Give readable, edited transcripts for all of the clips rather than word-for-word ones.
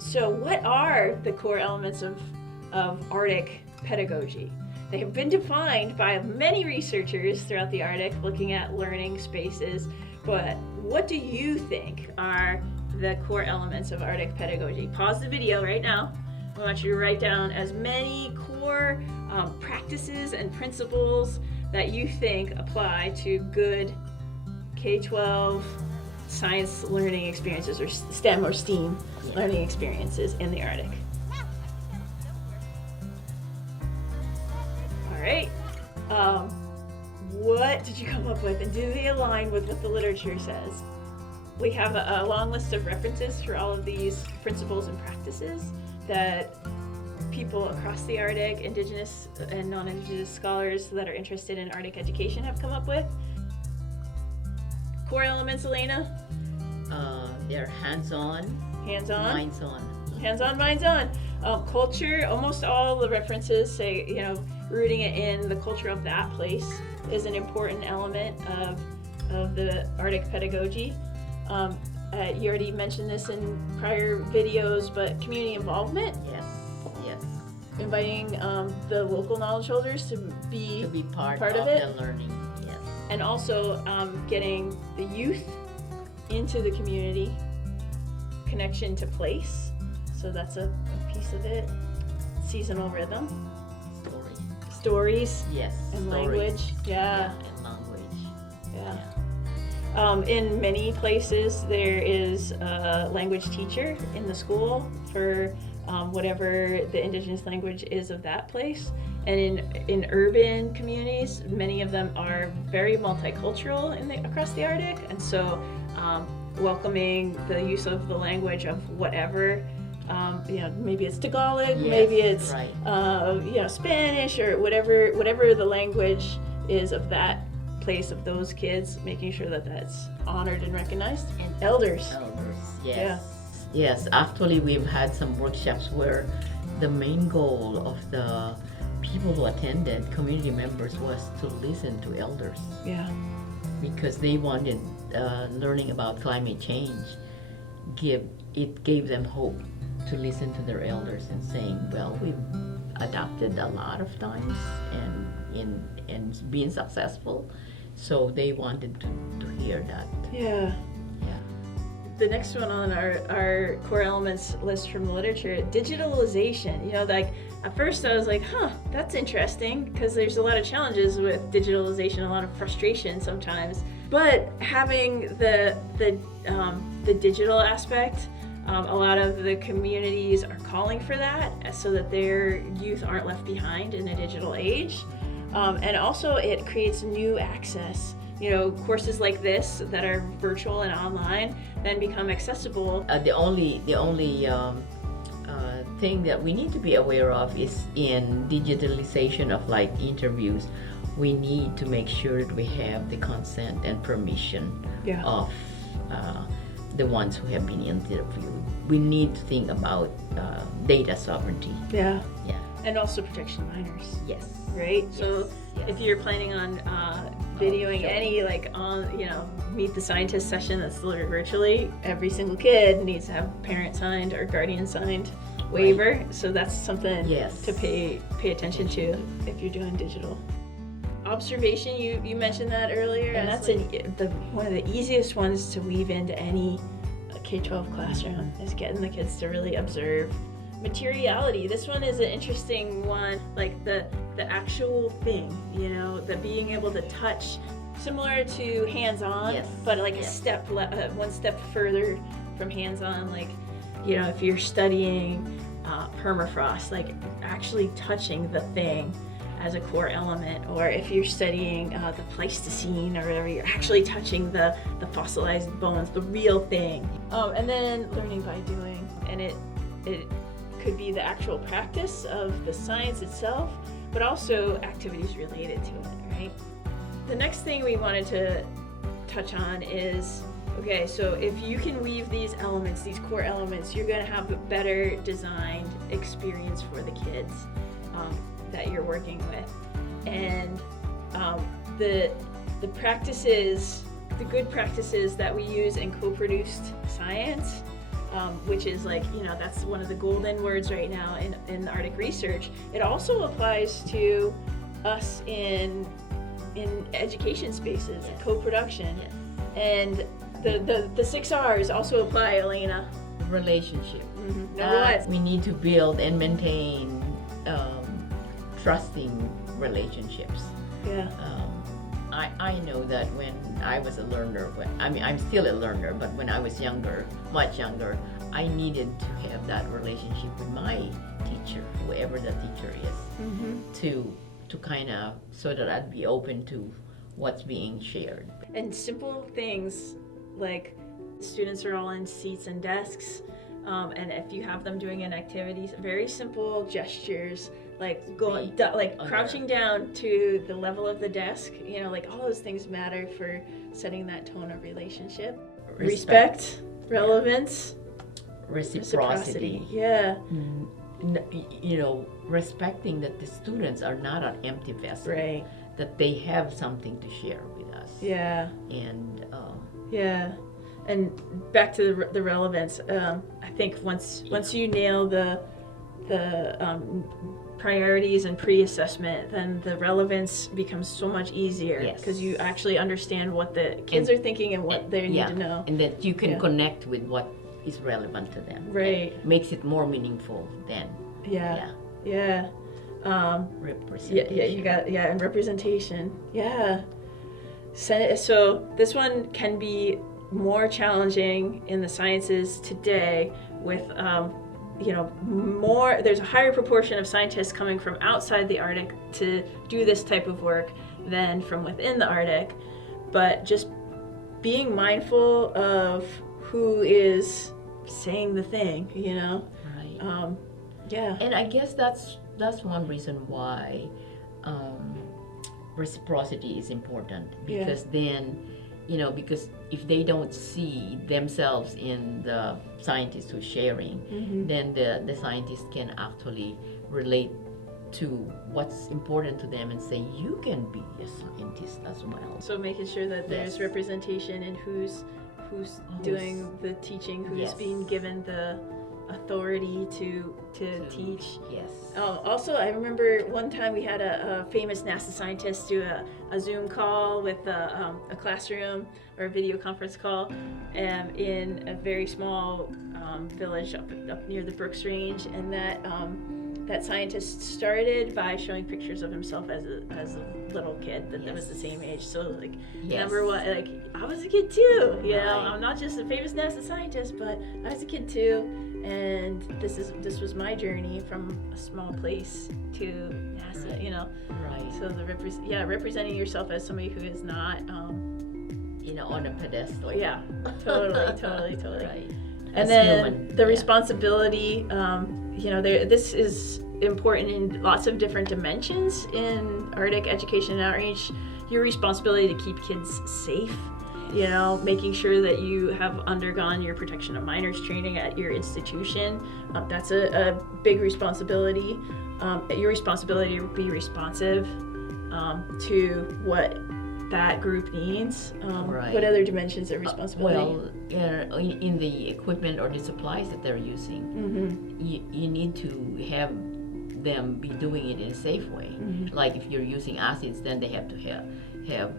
So what are the core elements of Arctic pedagogy? They have been defined by many researchers throughout the Arctic looking at learning spaces, but what do you think are the core elements of Arctic pedagogy? Pause the video right now. I want you to write down as many core practices and principles that you think apply to good K-12 science learning experiences, or STEM or STEAM learning experiences in the Arctic. All right. What did you come up with, and do they align with what the literature says? We have a long list of references for all of these principles and practices that people across the Arctic, Indigenous and non-Indigenous scholars that are interested in Arctic education have come up with. Core elements, Elena? They're hands-on, Hands-on? minds-on. Hands-on, minds-on. Culture, almost all the references say, rooting it in the culture of that place is an important element of the Arctic pedagogy. You already mentioned this in prior videos, but community involvement. Yes. Inviting the local knowledge holders to be part of of it. the learning. Yes. And also getting the youth into the community, connection to place, so that's a piece of it. Seasonal rhythm, stories, Yes. and stories. language. And language. In many places there is a language teacher in the school for whatever the Indigenous language is of that place. And in urban communities, many of them are very multicultural across the Arctic, and so welcoming the use of the language of whatever, maybe it's Tagalog, Yes, maybe it's right. Spanish, or whatever the language is of that place, of those kids, making sure that that's honored and recognized. And elders. Yes. Yes, actually we've had some workshops where the main goal of the people who attended, community members, was to listen to elders. Yeah. Because they wanted learning about climate change. It gave them hope to listen to their elders and saying, well, we've adapted a lot of times and been successful. So they wanted to hear that. Yeah. The next one on our core elements list from the literature, digitalization. At first I was like, that's interesting, because there's a lot of challenges with digitalization, a lot of frustration sometimes. But having the digital aspect, a lot of the communities are calling for that so that their youth aren't left behind in a digital age. And also it creates new access. Courses like this that are virtual and online then become accessible. The only thing that we need to be aware of is in digitalization of interviews, we need to make sure that we have the consent and permission of the ones who have been interviewed. We need to think about data sovereignty. Yeah. And also protection of minors. Yes. Right? Yes. So if you're planning on videoing any Meet the Scientist session that's delivered virtually, every single kid needs to have parent signed or guardian signed waiver. Right. So that's something to pay attention to if you're doing digital. Observation, you mentioned that earlier, and that's one of the easiest ones to weave into any K-12 classroom, is getting the kids to really observe. Materiality, this one is an interesting one, like the actual thing, the being able to touch, similar to hands-on, but one step further from hands-on, if you're studying permafrost, actually touching the thing as a core element, or if you're studying the Pleistocene or whatever, you're actually touching the fossilized bones, the real thing. And then learning by doing, and it could be the actual practice of the science itself, but also activities related to it, right? The next thing we wanted to touch on is, okay, so if you can weave these elements, these core elements, you're going to have a better designed experience for the kids that you're working with. And the practices, the good practices that we use in co-produced science which is like, that's one of the golden words right now in Arctic research. It also applies to us in education spaces, Yes. co-production. Yes. And the 6 R's also apply, Elena. Relationship. Number one. We need to build and maintain trusting relationships. Yeah. I know that when I was a learner, I'm still a learner, but when I was younger, much younger, I needed to have that relationship with my teacher, whoever the teacher is, to kind of, so that I'd be open to what's being shared. And simple things like students are all in seats and desks, and if you have them doing an activity, very simple gestures, like going, crouching down to the level of the desk, like all those things matter for setting that tone of relationship. Respect, relevance, Reciprocity. Yeah. Respecting that the students are not an empty vessel. Right. That they have something to share with us. Yeah. And yeah. And back to the relevance. I think once you nail the priorities and pre-assessment, then the relevance becomes so much easier, because you actually understand what the kids are thinking and what they need to know. And that you can connect with what is relevant to them. Right. It makes it more meaningful then. Yeah. Representation. And representation. Yeah. So this one can be more challenging in the sciences today with there's a higher proportion of scientists coming from outside the Arctic to do this type of work than from within the Arctic. But just being mindful of who is saying the thing, Right. Yeah. And I guess that's one reason why reciprocity is important, because then, because if they don't see themselves in the scientist who's sharing, then the scientist can actually relate to what's important to them and say, you can be a scientist as well. So making sure that there's representation in who's doing the teaching, who's being given the authority to teach. Yes. Also, I remember one time we had a famous NASA scientist do a Zoom call with a classroom or a video conference call in a very small village up near the Brooks Range, and that scientist started by showing pictures of himself as a little kid that was the same age. So number one, I was a kid too. I'm not just a famous NASA scientist, but I was a kid too. And this was my journey from a small place to NASA, Right. So representing yourself as somebody who is not, on a pedestal. Yeah, totally. Right. And As then human, the responsibility, this is important in lots of different dimensions in Arctic education and outreach. Your responsibility to keep kids safe. Making sure that you have undergone your protection of minors training at your institution. That's a big responsibility. Your responsibility to be responsive to what that group needs. Right. What other dimensions of responsibility? In the equipment or the supplies that they're using, you need to have them be doing it in a safe way. Like if you're using acids, then they have to have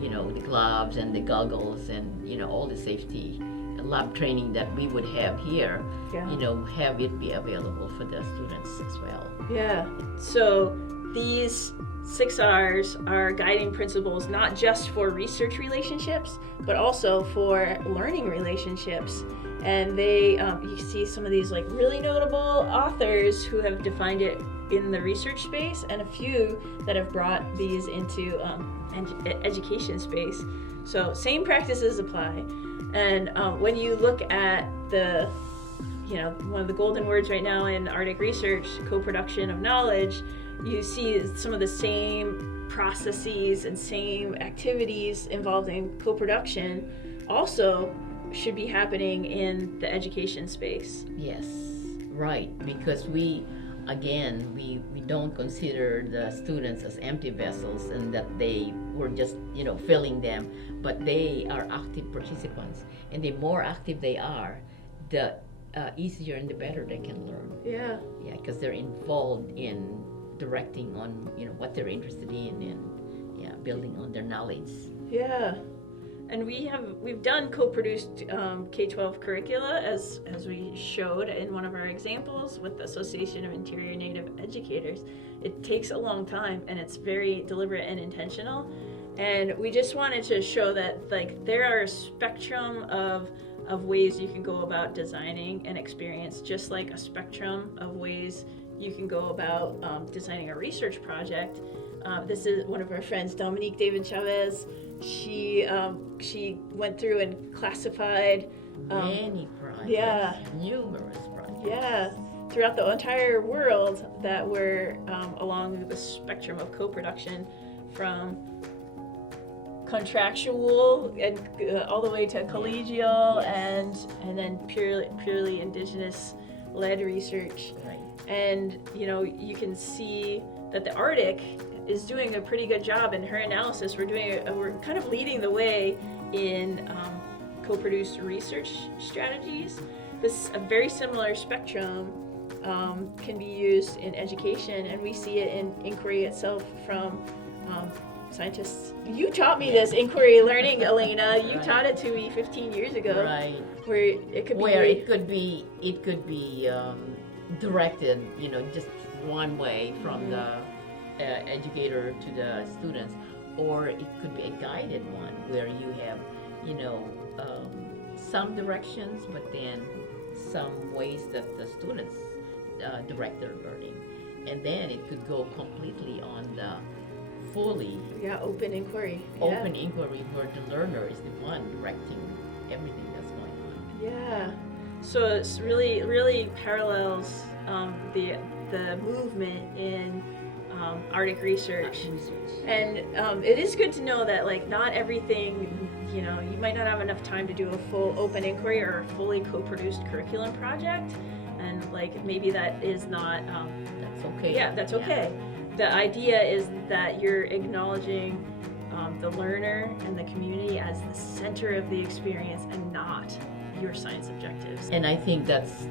the gloves and the goggles and all the safety lab training that we would have here. Have it be available for the students as well. Yeah. So these 6 R's are guiding principles not just for research relationships, but also for learning relationships. And they, you see some of these really notable authors who have defined it in the research space, and a few that have brought these into education space. So same practices apply. And when you look at the, one of the golden words right now in Arctic research, co-production of knowledge, you see some of the same processes and same activities involved in co-production also should be happening in the education space. Yes, right, because we don't consider the students as empty vessels and that they were just, filling them, but they are active participants. And the more active they are, the easier and the better they can learn. Yeah. Yeah, because they're involved in directing on what they're interested in, and building on their knowledge. Yeah. And we've done co-produced K-12 curricula as we showed in one of our examples with the Association of Interior Native Educators. It takes a long time, and it's very deliberate and intentional. And we just wanted to show that like there are a spectrum of ways you can go about designing an experience, just like a spectrum of ways you can go about designing a research project. This is one of our friends, Dominique David Chavez. She went through and classified many projects, numerous projects. Yeah, throughout the entire world that were along the spectrum of co-production, from contractual and all the way to collegial, and then purely indigenous led research. Right. And you can see that the Arctic is doing a pretty good job in her analysis. We're kind of leading the way in co-produced research strategies. A very similar spectrum can be used in education, and we see it in inquiry itself from scientists. You taught me this inquiry learning, Elena. You taught it to me 15 years ago. Right. Where it could be directed, just one way from the educator to the students, or it could be a guided one where you have, some directions, but then some ways that the students direct their learning, and then it could go completely on the fully open inquiry. Open inquiry where the learner is the one directing everything that's going on. Yeah. So it's really parallels the movement in Arctic research. And it is good to know that like not everything, you might not have enough time to do a full open inquiry or a fully co-produced curriculum project, and like maybe that is not that's okay. Yeah, that's okay. The idea is that you're acknowledging the learner and the community as the center of the experience and not your science objectives. And I think that's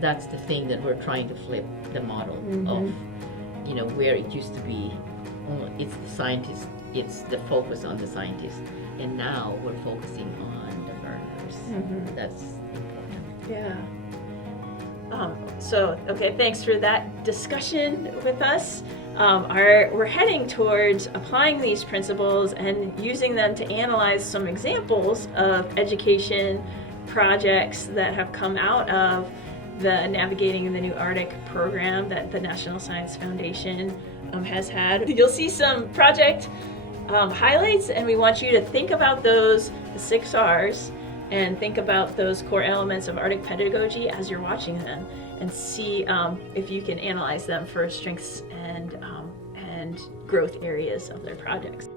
the thing that we're trying to flip the model of, where it used to be, it's the scientist, it's the focus on the scientist, and now we're focusing on the learners. That's important. Yeah. Okay, thanks for that discussion with us. We're heading towards applying these principles and using them to analyze some examples of education projects that have come out of the Navigating the New Arctic program that the National Science Foundation has had. You'll see some project highlights, and we want you to think about those, the 6 R's, and think about those core elements of Arctic pedagogy as you're watching them, and see if you can analyze them for strengths and growth areas of their projects.